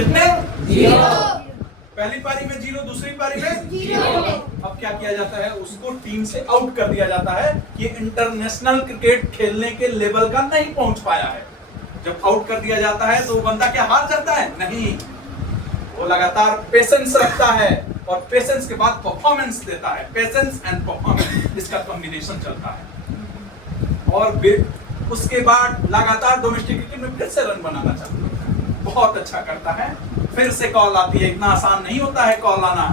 कितने? 0। पहली पारी में 0, दूसरी पारी में 0। अब क्या किया जाता है, उसको टीम से आउट कर दिया जाता है कि इंटरनेशनल क्रिकेट खेलने के लेवल का नहीं पहुंच पाया है। जब आउट कर दिया जाता है तो वो बंदा क्या हार जाता है? नहीं, वो लगातार पेशेंस रखता है और पेशेंस के बाद परफॉर्मेंस देता है। पेशेंस एंड परफॉर्मेंस, इसका कॉम्बिनेशन चलता है और उसके बाद लगातार डोमेस्टिक क्रिकेट में फिर से रन बनाना चाहता है, बहुत अच्छा करता है। फिर से कॉल आती है, इतना आसान नहीं होता है कॉल आना।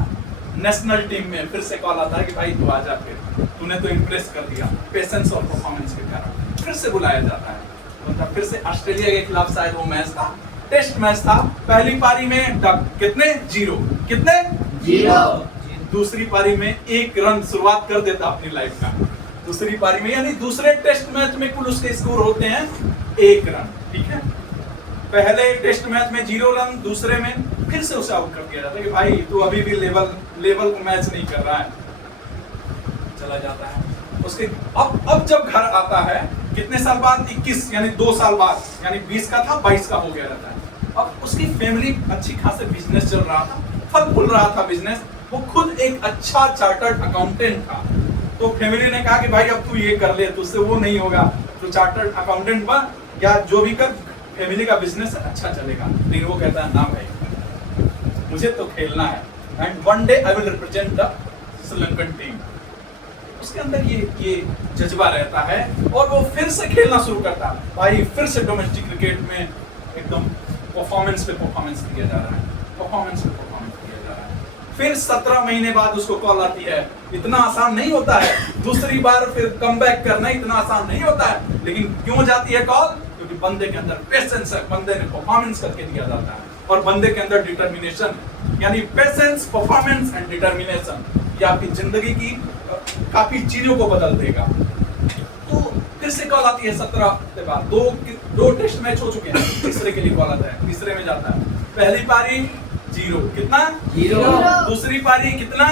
नेशनल टीम में फिर से कॉल आता है कि भाई तू आजा, फिर तूने तो इम्प्रेस कर दिया पेशेंस और परफॉर्मेंस के कारण। फिर से बुलाया जाता है, मतलब फिर से ऑस्ट्रेलिया के खिलाफ शायद वो मैच था, टेस्ट मैच था। पहली पारी में कितने? 0। कितने? 0। दूसरी पारी में 1 रन शुरुआत कर देता अपनी लाइफ का। दूसरी पारी में यानी दूसरे टेस्ट मैच में कुल उसके स्कोर होते हैं 1 रन। ठीक है, पहले टेस्ट मैच में 0 रन, दूसरे में फिर से उसे आउट कर दिया जाता है कि भाई तू अभी भी लेवल को मैच नहीं कर रहा है, चला जाता है। उसके अब जब घर आता है कितने साल बाद? 21, यानी 2 साल बाद, यानी 20 का था 22 का हो गया रहता है। अब उसकी फैमिली अच्छी खासे बिजनेस चल रहा था, फल फूल रहा था बिजनेस। वो खुद एक अच्छा चार्टर्ड अकाउंटेंट था, तो फैमिली ने कहा कि भाई अब तू ये कर ले, तुझसे वो नहीं होगा, तो चार्टर्ड अकाउंटेंट बन या जो भी कर, फैमिली का बिजनेस अच्छा चलेगा। लेकिन वो कहता है ना भाई, मुझे तो खेलना है and one day I will represent the Sri Lankan team. उसके अंदर ये जज्बा रहता है और वो फिर से खेलना शुरू करता है। भाई फिर से डोमेस्टिक क्रिकेट में एकदम परफॉर्मेंस पे परफॉर्मेंस दिया जा रहा है, परफॉर्मेंस पे परफॉर्मेंस दिया जा रहा है। फिर 17 महीने बाद उसको कॉल आती है। इतना आसान नहीं होता है दूसरी बार फिर कमबैक करना, इतना आसान नहीं होता है। लेकिन क्यों जाती है कॉल? क्योंकि बंदे के अंदर पेशेंस है, बंदे ने परफॉर्मेंस करके दिया जाता है और बंदे के अंदर डिटर्मिनेशन, यानी पेशेंस, परफॉर्मेंस एंड डिटर्मिनेशन, ये आपकी जिंदगी की काफी चीजों को बदल देगा। तो फिर से कॉल आती है 17 के बाद। दो टेस्ट मैच हो चुके हैं, तीसरे के लिए कॉल आता है, तीसरे में जाता है। पहली पारी 0, कितना? 0। दूसरी पारी कितना?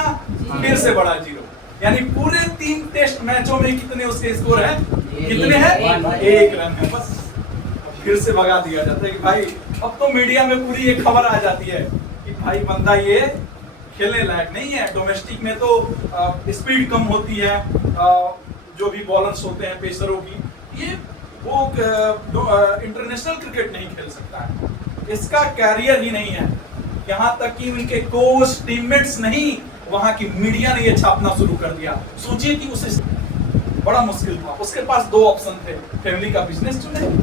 फिर से बड़ा 0, यानी पूरे 3 टेस्ट मैचों में कितने उसके स्कोर है? कितने हैं? 1 रन है बस। फिर से भगा दिया जाता है कि भाई अब तो मीडिया में पूरी एक खबर आ जाती है कि भाई बंदा ये खेलने लायक नहीं है। डोमेस्टिक में तो स्पीड कम होती है, जो भी बॉलर्स होते हैं पेसरों की, ये वो इंटरनेशनल क्रिकेट नहीं खेल सकता है, इसका कैरियर ही नहीं है। यहाँ तक कि उनके कोच, टीममेट्स नहीं, वहां की मीडिया ने ये छापना शुरू कर दिया। सोचिए कि उसे बड़ा मुश्किल था, उसके पास 2 ऑप्शन थे, फैमिली का बिजनेस चुने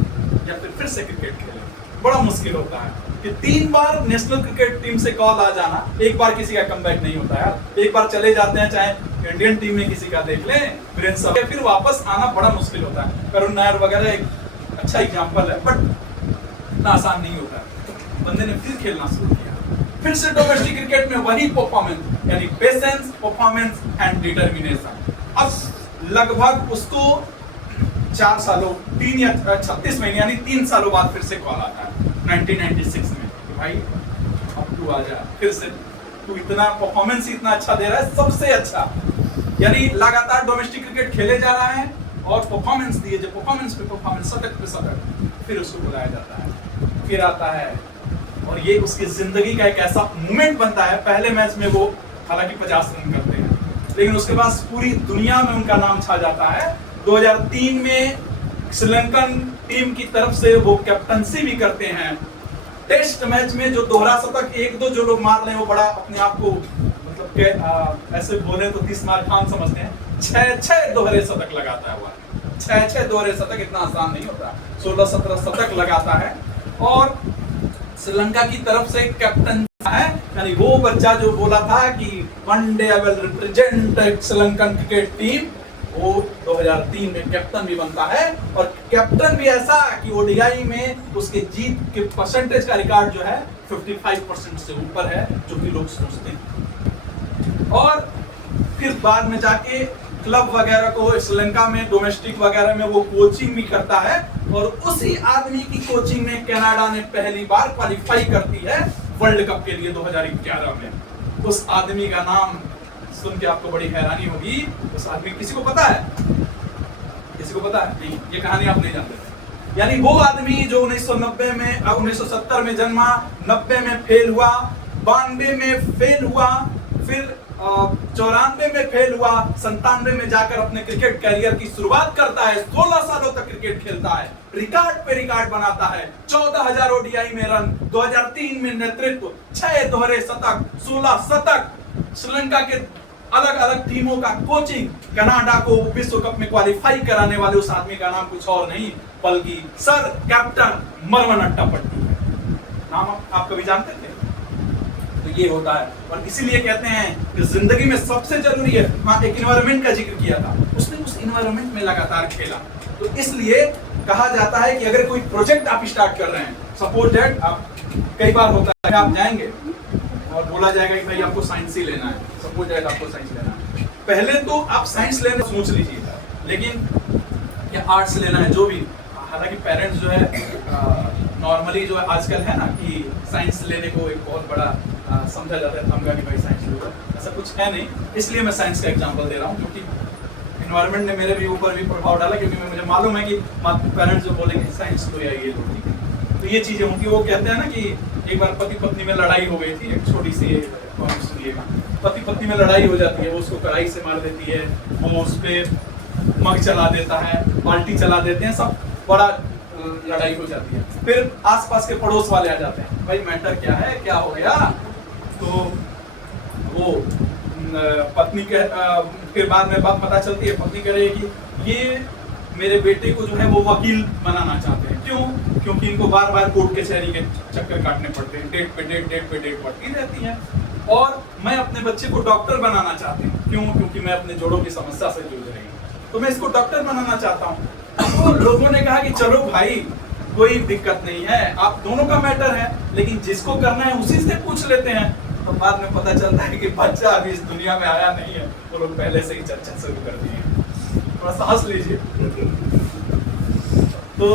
या फिर से क्रिकेट खेले। बड़ा मुश्किल होता है कि 3 बार नेशनल क्रिकेट टीम से कॉल आ जाना, एक बार किसी का कमबैक नहीं होता यार। एक बार चले जाते हैं, चाहे इंडियन टीम में किसी का देख लें, फिर वापस आना बड़ा मुश्किल होता है। करुण नायर वगैरह एक अच्छा एग्जांपल है, बट इतना आसान नहीं होता है। बंदे ने फिर खेलना शुरू किया, फिर से डोमेस्टिक क्रिकेट में वही परफॉर्मेंस, यानी पेशेंस, परफॉर्मेंस एंड डिटर्मिनेशन। अब लगभग उसको 4 सालों 3 या 36 महीने यानी 3 सालों बाद फिर से कॉल आता है 1996 में कि भाई अब तू आ जा, फिर से तू इतना परफॉर्मेंस इतना अच्छा दे रहा है, सबसे अच्छा, यानी लगातार डोमेस्टिक क्रिकेट खेले जा रहा है और परफॉर्मेंस दिए, जो परफॉर्मेंस पे परफॉर्मेंस, शतक पे शतक, फिर उसको बुलाया जाता है, फिर आता है और ये उसकी जिंदगी का एक ऐसा मोमेंट बनता है। पहले मैच में वो हालांकि 50 रन करते हैं, लेकिन उसके बाद पूरी दुनिया में उनका नाम छा जाता है। 2003 में श्रीलंकन टीम की तरफ से वो कैप्टनसी भी करते हैं। टेस्ट मैच में जो दोहरा शतक 1-2 जो लोग मार रहे हैं, वो बड़ा अपने आप को मतलब ऐसे बोले तो 30 मार खान समझते हैं। 6 दोहरे शतक लगाता है वो, 6 दोहरे शतक, इतना आसान नहीं होता। 16-17 शतक लगाता है और श्रीलंका की तरफ से कैप्टन है, यानी वो बच्चा जो बोला था कि one day I will represent Sri Lankan cricket team, वो 2003 में कैप्टन भी बनता है। और कैप्टन भी ऐसा कि ओडीआई में उसके जीत के परसेंटेज का रिकॉर्ड जो है 55% से ऊपर है, जो कि लोग सोचते हैं। और फिर बाद में जाके क्लब वगैरह को श्रीलंका में डोमेस्टिक वगैरह में वो कोचिंग भी करता है और उसी आदमी की कोचिंग में कनाडा ने पहली बार क्वालिफाई करती है वर्ल्ड कप के लिए 2011 में। उस आदमी का नाम सुन के आपको बड़ी हैरानी होगी। उस आदमी किसी को पता है? किसी को पता है? नहीं, ये कहानी आप नहीं जानते। यानी वो आदमी जो 1990 में 1970 में जन्मा, 90 में फेल हुआ, 92 में फेल हुआ, फिर 94 में फेल हुआ, 97 में जाकर अपने क्रिकेट कैरियर की शुरुआत करता है, 16 सालों तक क्रिकेट खेलता है, रिकॉर्ड पे रिकॉर्ड बनाता है, 14,000 ओडीआई में रन, 2003 में नेतृत्व, 6 दोहरे शतक, 16 शतक, श्रीलंका के अलग अलग टीमों का कोचिंग, कनाडा को विश्व कप में क्वालिफाई कराने वाले उस आदमी का नाम कुछ और नहीं बल्कि सर कैप्टन मरवन अट्टापट्टी है। नाम आप कभी जानते थे? तो ये होता है, और इसीलिए कहते हैं कि जिंदगी में सबसे जरूरी है। हाँ, एक इन्वायरमेंट का जिक्र किया था, उसने उस इन्वायरमेंट में लगातार खेला, तो इसलिए कहा जाता है कि अगर कोई प्रोजेक्ट आप स्टार्ट कर रहे हैं, सपोज दैट आप, कई बार होता है आप जाएंगे और बोला जाएगा कि भाई आपको साइंस ही लेना है, सपोज दैट आपको साइंस लेना है, पहले तो आप साइंस लेने सोच लीजिए, लेकिन या आर्ट्स लेना है, जो भी, हालांकि पेरेंट्स जो है नॉर्मली जो है आजकल है ना कि साइंस लेने को एक बहुत बड़ा समझा जाता है, थमगा कि भाई साइंस लो, ऐसा कुछ है नहीं, इसलिए मैं साइंस का एग्जांपल दे रहा हूँ, क्योंकि इन्वायरमेंट ने मेरे भी ऊपर भी प्रभाव डाला, क्योंकि मुझे मालूम है कि पेरेंट्स जो बोलेंगे साइंस लो या ये लो, तो ये चीजें होंगी। वो कहते हैं ना कि एक बार पति पत्नी में लड़ाई हो गई थी, एक छोटी सी कॉमिक सुनिएगा, पति पत्नी में लड़ाई हो जाती है, वो उसको कढ़ाई से मार देती है, वो उस पे मग चला देता है, बाल्टी चला देते हैं, सब बड़ा लड़ाई हो जाती है। फिर आसपास के पड़ोस वाले आ जाते हैं, भाई मैटर क्या है, क्या हो गया? तो वो पत्नी के बाद में बात पता चलती है, पत्नी कह रही है कि ये मेरे बेटे को जो है वो वकील बनाना चाहते हैं। क्यों? क्योंकि इनको बार बार कोर्ट कचहरी के चक्कर काटने पड़ते हैं, डेट पे डेट बढ़ती रहती है, और मैं अपने बच्चे को डॉक्टर बनाना चाहती हूँ। क्यों? क्योंकि मैं अपने जोड़ों की समस्या से जूझ रही हूँ, तो मैं इसको डॉक्टर बनाना चाहता हूँ। तो लोगों ने कहा कि चलो भाई कोई दिक्कत नहीं है, आप दोनों का मैटर है, लेकिन जिसको करना है उसी से पूछ लेते हैं। तो बाद में पता चलता है कि बच्चा अभी इस दुनिया में आया नहीं है, वो लोग पहले से ही चर्चा शुरू कर दिए। थोड़ा सा हंस लीजिए। तो